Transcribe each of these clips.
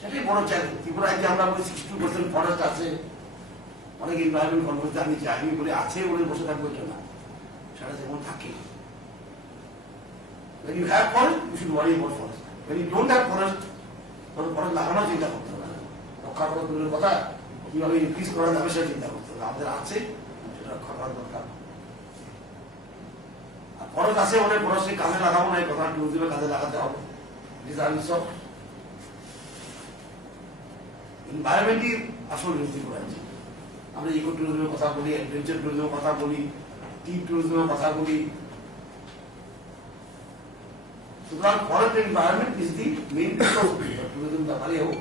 সেটাই বড় চ্যালেঞ্জ। ত্রিপুরায় যে আমরা বলি 60% ফরেস্ট আছে, অনেক এনভায়রনমেন্ট কনফারেন্সে আমি যাই বলে আছে বলে বসে থাকবো এটা না, সেটা যেমন থাকে। When you have forest, you should worry about forest. When you don't have forest, তখন ফরেস্ট লাগানো চিন্তা করতে হবে, রক্ষা করার দূরের কথা কিভাবে ইনক্রিজ করা যাবে সেটা চিন্তা করতে হবে। আমাদের আছে, সেটা রক্ষা করার দরকার। আর ফরেস্ট আছে বলে ফরেস্টে কাজে লাগাবো না, এই কথা টুরিজমে কাজে লাগাতে হবে। এনভায়রনমেন্টই আসল নীতি করেছে। আমরা ইকো ট্যুরিজমের কথা বলি, অ্যাডভেঞ্চার ট্যুরিজমের কথা বলি, টি ট্যুরিজমের কথা বলি। সুতরাং forest environment is the main tourism ব্যাপারে হোক।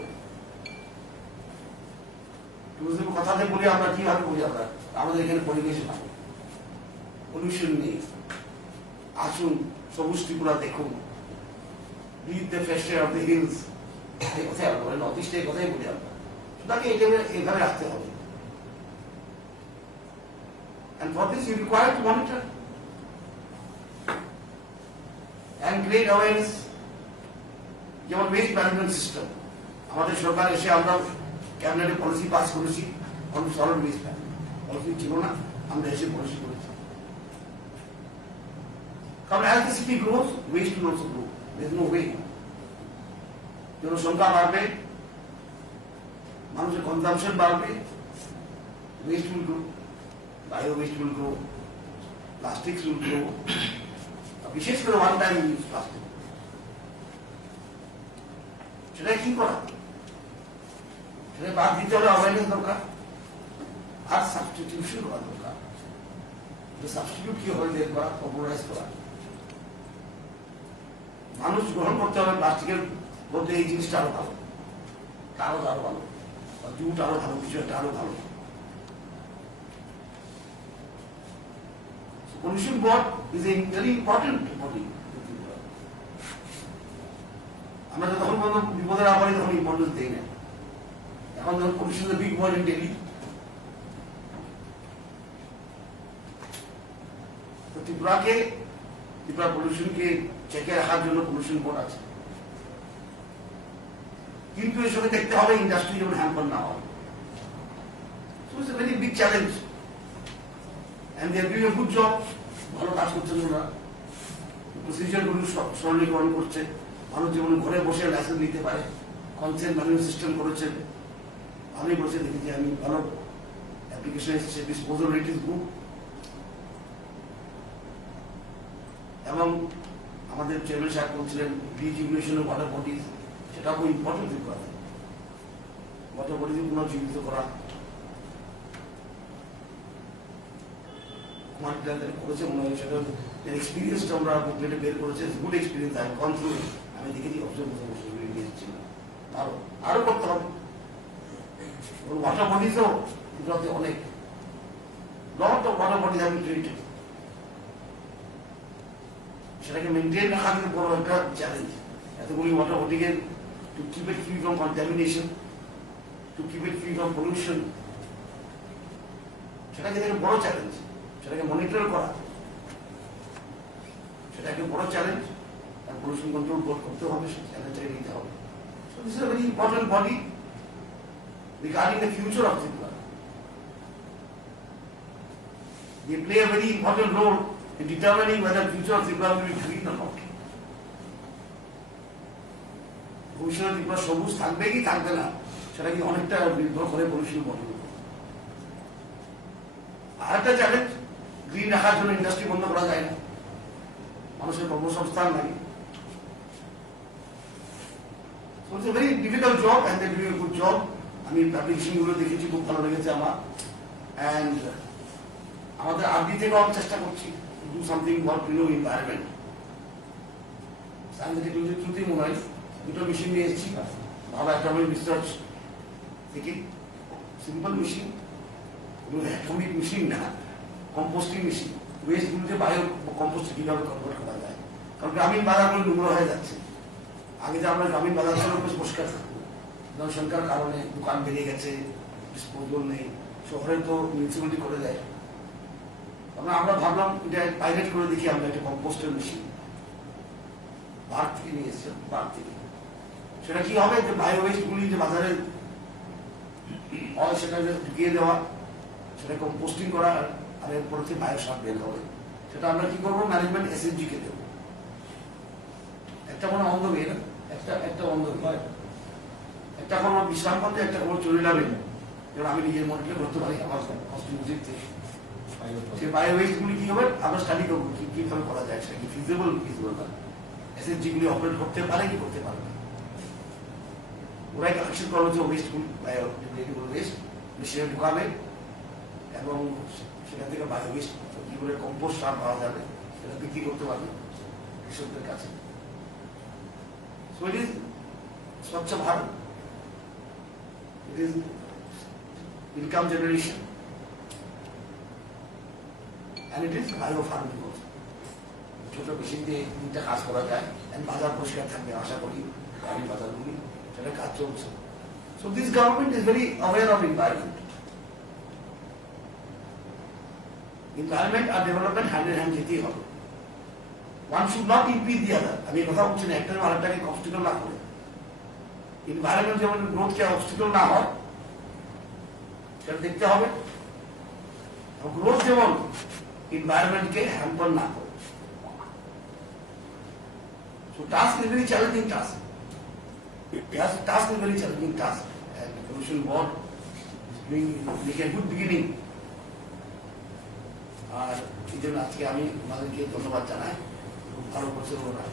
ট্যুরিজমের কথাতে বলি আমরা কিভাবে বলি, আমরা আমাদের এখানে পরিবেশ ভালো, পলিউশন নেই, আসুন সবুজ ত্রিপুরা দেখুন, breathe the fresh air of the hills, এই কথাই আমরা বলি, নর্থ ইস্টে এই কথাই বলি আমরা। সুতরাং এইভাবে রাখতে হবে। And for this you require to monitor and create awareness. যেমন ওয়েস্ট ম্যানেজমেন্ট সিস্টেম, আমাদের সরকার এসে আমরা ক্যাবিনেটে পলিসি পাস করেছি, সলিড ওয়েস্ট পলিসি ছিল না, আমরা এসে পলিসি করেছি। কারণ as the city grows, waste will also grow. There is no way. জনসংখ্যা বাড়বে, মানুষের কনজাম্পশন বাড়বে, West will grow, bio West will grow, plastics will grow, বিশেষ করে ওয়ান টাইম ইউজ প্লাস্টিক। সেটা কি করা, সেটা বাদ দিতে হলে অ্যাওয়ারনেস দরকার, আর সাবস্টিটিউশন করা দরকার। সাবস্টিটিউট কি হবে বের করা, কম্প্রোমাইজ করা, মানুষ গ্রহণ করতে হবে প্লাস্টিকের বলতে এই জিনিসটা আরো ভালো, আরো ভালো, জুট আরো ভালো, কিছু একটা আরো ভালো। Pollution board is a very important body. আমরা যখন কোনো বিপদের আবহাওয়া তখন ইম্পর্টেন্স দিই না। এখন যখন pollution big word in Delhi, তো ত্রিপুরা পলিউশনকে চেকে রাখার জন্য পলিউশন বোর্ড আছে। কিন্তু এর সঙ্গে দেখতে হবে ইন্ডাস্ট্রি যেমন হ্যাম্পার না হয়। So it's a very big challenge and they are doing a good job. ভালো কাজ করছেন ওরা, প্রসিজার গুলো সরলীকরণ করছে, মানুষ যেমন ঘরে বসে লাইসেন্স নিতে পারে, কনসেন্ট ম্যানেজমেন্ট সিস্টেম করেছেন, ভালোই বসে দেখেছি আমি, ভালো অ্যাপ্লিকেশন এসেছে, ডিসপোজাল রেট ইজ গুড। এবং আমাদের চেয়ারম্যান সাহেব বলছিলেন রিজুভিনেশন অফ ওয়াটার বডিজ, সেটা খুব ইম্পর্টেন্ট দিক আছে। ওয়াটার বডিজ পুনর্জীবিত করা, করেছে মনে হয়, সেটা এক্সপিরিয়েন্সটা আমরা বুকলেটে বের করেছে, গুড এক্সপিরিয়েন্স। আমি গন থ্রু, আমি দেখেছি, অবজার্ভ আরো করতে হবে। ওয়াটার বডিজও গুজরাটে অনেক, লট অফ ওয়াটার বডিজ আমি ক্রিয়েটেড, সেটাকে মেনটেন রাখা কিন্তু বড় একটা চ্যালেঞ্জ। এতগুলি ওয়াটার বডিকে to keep it free from contamination, to keep it free from pollution, সেটা কিন্তু বড় চ্যালেঞ্জ। সেটাকে মনিটর করা, সেটা একটা বড় চ্যালেঞ্জ। আর পলিউশন কন্ট্রোল বোর্ড করতে হবে, সেই চ্যালেঞ্জটাকে নিতে হবে। So this is a very important body regarding the future of Tripura. They play a very important role in determining whether the future of Tripura will be green or not. ভবিষ্যতে ত্রিপুরা সবুজ থাকবে কি থাকবে না, সেটা কি অনেকটা নির্ভর করে পলিউশন বডির উপর। আর একটা চ্যালেঞ্জ, গ্রিন রাখার জন্য ইন্ডাস্ট্রি বন্ধ করা যায় না, মানুষের কর্মসংস্থান লাগে। So it's a very difficult job and they're doing a good job. আমি অ্যাপ্লিকেশন গুলো দেখেছি, খুব ভালো লেগেছে আমার। অ্যান্ড আমাদের আরডি থেকে আমি চেষ্টা করছি do something for clean environment. Scientific থ্রুতেই মনে হয় দুটো মেশিন নিয়ে এসেছি, ভালো অ্যাটমিক রিসার্চ থেকে, সিম্পল মেশিন, অ্যাটমিক মেশিন না, কম্পোস্টিং মেশিন। ওয়েস্ট গুলোতে বায়ো কম্পোস্ট কিভাবে কনভার্ট করা যায়, কারণ গ্রামীণ বাজারগুলো নোংরা হয়ে যাচ্ছে। আগে যে আমরা গ্রামীণ বাজার ছিল বেশ পরিষ্কার থাকতো, জনসংখ্যার কারণে দোকান বেড়ে গেছে, ডিসপোজাল নেই, শহরে তো মিউনিসিপ্যালিটি করে দেয়। আমরা ভাবলাম এটা পাইলট করে দেখি আমরা একটা কম্পোস্টের মেশিন, ভারত থেকে নিয়ে এসেছি, ভারত থেকে। সেটা কি হবে, যে বায়ো ওয়েস্ট গুলি যে বাজারে হয় সেটা ঢুকিয়ে দেওয়া, সেটা কম্পোস্টিং করা, আর এরপর থেকে বায়ো সার বের হবে। সেটা আমরা কি করবো, ম্যানেজমেন্ট এসএসজি কে দেবো। একটা কোনো অন্ধ মেয়ে, একটা অন্ধ মেয়ে, একটা কোনো বিশ্রাম করতে, একটা কোনো চলে যাবে, যেমন আমি নিজের মনকে করতে পারি আমার হস্পিটাল থেকে। সেই বায়ো ওয়েস্ট গুলি কি হবে আমরা স্টাডি করবো, কিভাবে করা যায়, সেটা কি ফিজিবল না, এসএসজি গুলি অপারেট করতে পারে কি করতে পারে না। ওরাই কালেকশন করবে যে ওয়েস্ট গুলি, বায়োডিগ্রেডেবল ওয়েস্ট মেশিনে ঢুকাবে, এবং সেখান থেকে বায়ো ওয়েস্ট কি করে কম্পোস্ট সার পাওয়া যাবে সেটা বিক্রি করতে পারবে কৃষকদের কাছে। সো ইট ইজ স্বচ্ছ Bharat, it is income generation, and it is bio farming also. ছোট মেশিন দিয়ে তিনটা কাজ করা যায়, বাজার পরিষ্কার থাকবে আশা করি, গ্রামীণ বাজারগুলি সেটা কাজ চলছে। So this government is very aware of environment. Environment আর ডেভেলপমেন্ট হ্যান্ড ইন হ্যান্ড যেতেই হবে। One should not impede the other. আমি কথা বলছি না একটা আরেকটাকে অবস্টিকল না করে, এনভায়রনমেন্ট যেমন গ্রোথকে অবস্টিকল না হয় সেটা দেখতে হবে, গ্রোথ যেমন এনভায়রনমেন্টকে হ্যাম্পার না করে। So task is very challenging task. Yes, task is very challenging task. And the Pollution Board is making a good beginning. আর এই জন্য আজকে আমি ওনাদেরকে ধন্যবাদ জানাই, খুব ভালো করছে ওরা।